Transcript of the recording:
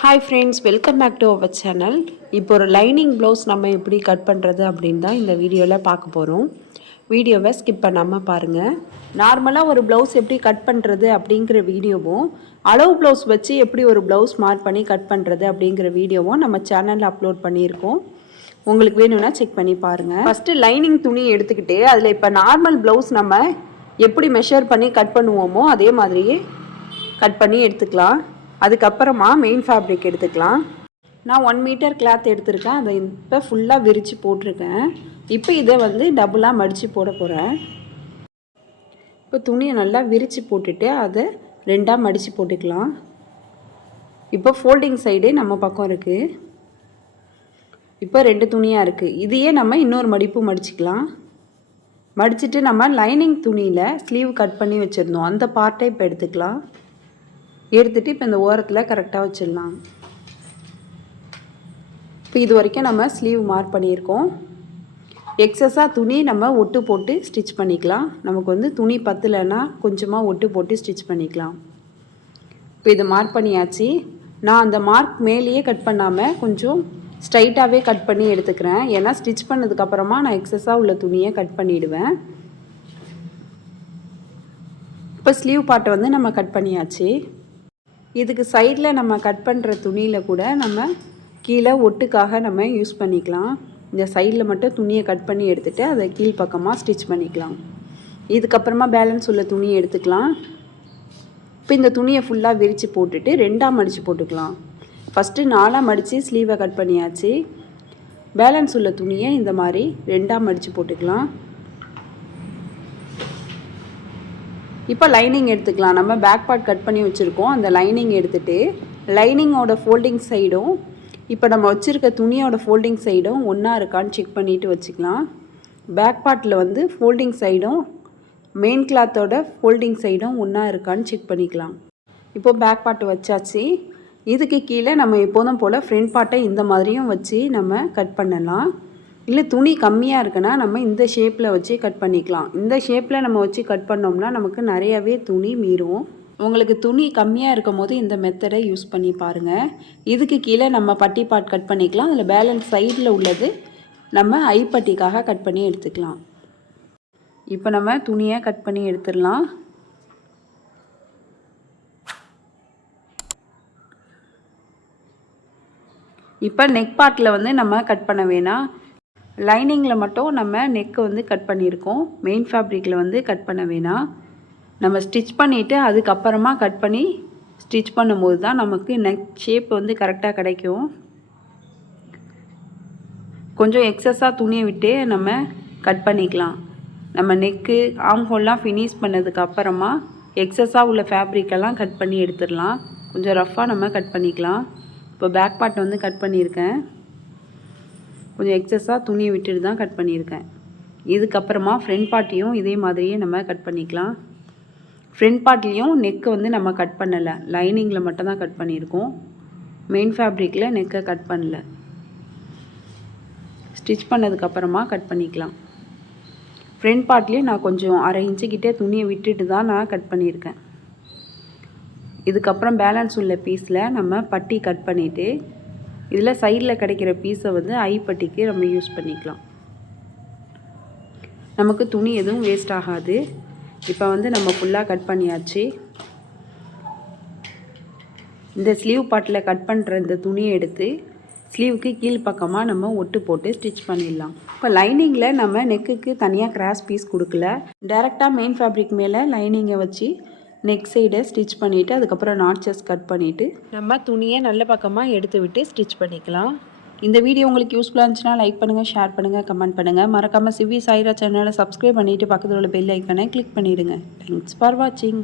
Hi friends, welcome back to our channel. இப்போ ஒரு lining blouse நம்ம எப்படி கட் பண்ணுறது அப்படின்னு தான் இந்த வீடியோவில் பார்க்க போகிறோம். வீடியோவை ஸ்கிப் பண்ணாமல் பாருங்கள். நார்மலாக ஒரு ப்ளவுஸ் எப்படி கட் பண்ணுறது அப்படிங்கிற வீடியோவும், அளவு ப்ளவுஸ் வச்சு எப்படி ஒரு ப்ளவுஸ் மார்க் பண்ணி கட் பண்ணுறது அப்படிங்கிற வீடியோவும் நம்ம சேனலில் அப்லோட் பண்ணியிருக்கோம். உங்களுக்கு வேணும்னா செக் பண்ணி பாருங்கள். ஃபஸ்ட்டு லைனிங் துணி எடுத்துக்கிட்டு அதில் இப்போ நார்மல் ப்ளவுஸ் நம்ம எப்படி மெஷர் பண்ணி கட் பண்ணுவோமோ அதே மாதிரியே கட் பண்ணி எடுத்துக்கலாம். அதுக்கப்புறமா மெயின் ஃபேப்ரிக் எடுத்துக்கலாம். நான் 1 மீட்டர் கிளாத் எடுத்திருக்கேன். அதை இப்போ ஃபுல்லாக விரித்து போட்டிருக்கேன். இப்போ இதை வந்து டபுளாக மடித்து போட போகிறேன். இப்போ துணியை நல்லா விரித்து போட்டுட்டு அதை 2ஆக மடித்து போட்டுக்கலாம். இப்போ ஃபோல்டிங் சைடு நம்ம பக்கம் இருக்குது. இப்போ 2 துணியாக இருக்குது. இதையே நம்ம இன்னொரு மடிப்பு மடிச்சுக்கலாம். மடிச்சுட்டு நம்ம லைனிங் துணியில் ஸ்லீவ் கட் பண்ணி வச்சுருந்தோம், அந்த பார்ட்டை இப்போ எடுத்துக்கலாம். எடுத்துகிட்டு இப்போ இந்த ஓரத்தில் கரெக்டாக வச்சிடலாம். இப்போ இது வரைக்கும் நம்ம ஸ்லீவ் மார்க் பண்ணியிருக்கோம். எக்ஸஸாக துணி நம்ம ஒட்டு போட்டு ஸ்டிச் பண்ணிக்கலாம். நமக்கு வந்து துணி பத்தலைன்னா கொஞ்சமாக ஒட்டு போட்டு ஸ்டிச் பண்ணிக்கலாம். இப்போ இது மார்க் பண்ணியாச்சு. நான் அந்த மார்க் மேலேயே கட் பண்ணாமல் கொஞ்சம் ஸ்ட்ரைட்டாகவே கட் பண்ணி எடுத்துக்கிறேன். ஏன்னா ஸ்டிச் பண்ணதுக்கப்புறமா நான் எக்ஸஸாக உள்ள துணியை கட் பண்ணிவிடுவேன். இப்போ ஸ்லீவ் பார்ட்டை வந்து நம்ம கட் பண்ணியாச்சு. இதுக்கு சைடில் நம்ம கட் பண்ணுற துணியில் கூட நம்ம கீழே ஒட்டுக்காக நம்ம யூஸ் பண்ணிக்கலாம். இந்த சைடில் மட்டும் துணியை கட் பண்ணி எடுத்துகிட்டு அதை கீழ்ப்பக்கமாக ஸ்டிச் பண்ணிக்கலாம். இதுக்கப்புறமா பேலன்ஸ் உள்ள துணியை எடுத்துக்கலாம். இப்போ இந்த துணியை ஃபுல்லாக விரித்து போட்டுட்டு 2ஆக மடித்து போட்டுக்கலாம். ஃபஸ்ட்டு 4ஆக மடித்து ஸ்லீவை கட் பண்ணியாச்சு. பேலன்ஸ் உள்ள துணியை இந்த மாதிரி 2ஆக மடித்து போட்டுக்கலாம். இப்போ லைனிங் எடுத்துக்கலாம். நம்ம பேக் பார்ட் கட் பண்ணி வச்சுருக்கோம். அந்த லைனிங் எடுத்துகிட்டு லைனிங்கோட ஃபோல்டிங் சைடும் இப்போ நம்ம வச்சுருக்க துணியோட ஃபோல்டிங் சைடும் ஒன்றா இருக்கான்னு செக் பண்ணிவிட்டு வச்சுக்கலாம். பேக் பார்ட்டில் வந்து ஃபோல்டிங் சைடும் மெயின் கிளாத்தோட ஃபோல்டிங் சைடும் ஒன்றா இருக்கான்னு செக் பண்ணிக்கலாம். இப்போது பேக் பார்ட் வச்சாச்சு. இதுக்கு கீழே நம்ம எப்போதும் போல் ஃப்ரண்ட் பார்ட்டை இந்த மாதிரியும் வச்சு நம்ம கட் பண்ணலாம். இல்லை துணி கம்மியாக இருக்குன்னா நம்ம இந்த ஷேப்பில் வச்சு கட் பண்ணிக்கலாம். இந்த ஷேப்பில் நம்ம வச்சு கட் பண்ணோம்னா நமக்கு நிறையவே துணி மீறும். உங்களுக்கு துணி கம்மியாக இருக்கும் போது இந்த மெத்தடை யூஸ் பண்ணி பாருங்கள். இதுக்கு கீழே நம்ம பட்டி பார்ட் கட் பண்ணிக்கலாம். அதில் பேலன்ஸ் சைடில் உள்ளது நம்ம ஐப்பட்டிக்காக கட் பண்ணி எடுத்துக்கலாம். இப்போ நம்ம துணியை கட் பண்ணி எடுத்துடலாம். இப்போ நெக் பார்ட்டில் வந்து நம்ம கட் பண்ண வேணாம். லைனிங்கில் மட்டும் நம்ம நெக்கு வந்து கட் பண்ணியிருக்கோம். மெயின் ஃபேப்ரிக்கில் வந்து கட் பண்ண வேணாம். நம்ம ஸ்டிச் பண்ணிவிட்டு அதுக்கப்புறமா கட் பண்ணி ஸ்டிச் பண்ணும்போது தான் நமக்கு நெக் ஷேப் வந்து கரெக்டாக கிடைக்கும். கொஞ்சம் எக்ஸஸாக துணியை விட்டு நம்ம கட் பண்ணிக்கலாம். நம்ம நெக்கு ஆம்ஹோல்லாம் ஃபினிஷ் பண்ணதுக்கப்புறமா எக்ஸஸாக உள்ள ஃபேப்ரிக்கெல்லாம் கட் பண்ணி எடுத்துடலாம். கொஞ்சம் ரஃப்பாக நம்ம கட் பண்ணிக்கலாம். இப்போ பேக் பார்ட் வந்து கட் பண்ணியிருக்கேன். கொஞ்சம் எக்ஸஸாக துணியை விட்டுட்டு தான் கட் பண்ணியிருக்கேன். இதுக்கப்புறமா ஃப்ரண்ட் பார்ட்டையும் இதே மாதிரியே நம்ம கட் பண்ணிக்கலாம். ஃப்ரண்ட் பார்ட்லேயும் நெக்கை வந்து நம்ம கட் பண்ணலை, லைனிங்கில் மட்டும்தான் கட் பண்ணியிருக்கோம். மெயின் ஃபேப்ரிக்கில் நெக்கை கட் பண்ணல. ஸ்டிச் பண்ணதுக்கப்புறமா கட் பண்ணிக்கலாம். ஃப்ரண்ட் பார்ட்லேயும் நான் கொஞ்சம் 1/2 இன்ச்சுக்கிட்டே துணியை விட்டுட்டு தான் நான் கட் பண்ணியிருக்கேன். இதுக்கப்புறம் பேலன்ஸ் உள்ள பீஸில் நம்ம பட்டி கட் பண்ணிவிட்டு இதில் சைடில் கிடைக்கிற பீஸை வந்து ஐப்பட்டிக்கு நம்ம யூஸ் பண்ணிக்கலாம். நமக்கு துணி எதுவும் வேஸ்ட் ஆகாது. இப்போ வந்து நம்ம ஃபுல்லாக கட் பண்ணியாச்சு. இந்த ஸ்லீவ் பார்ட்டில் கட் பண்ணுற இந்த துணியை எடுத்து ஸ்லீவுக்கு கீழ்ப்பக்கமாக நம்ம ஒட்டு போட்டு ஸ்டிச் பண்ணிடலாம். இப்போ லைனிங்கில் நம்ம நெக்குக்கு தனியாக கிராஸ் பீஸ் கொடுக்கல, டைரெக்டாக மெயின் ஃபேப்ரிக் மேலே லைனிங்கை வச்சு நெக் சைடை ஸ்டிச் பண்ணிவிட்டு அதுக்கப்புறம் நாட்சஸ் கட் பண்ணிவிட்டு நம்ம துணியை நல்ல பக்கமாக எடுத்து விட்டு ஸ்டிச் பண்ணிக்கலாம். இந்த வீடியோ உங்களுக்கு யூஸ்ஃபுல்லாக இருந்துச்சுன்னா லைக் பண்ணுங்கள், ஷேர் பண்ணுங்கள், கமெண்ட் பண்ணுங்கள். மறக்காமல் சிவி சாய்ரா சேனலை சப்ஸ்கிரைப் பண்ணிவிட்டு பக்கத்தில் உள்ள பெல் ஐக்கானை கிளிக் பண்ணிவிடுங்க. தேங்க்ஸ் ஃபார் வாட்சிங்.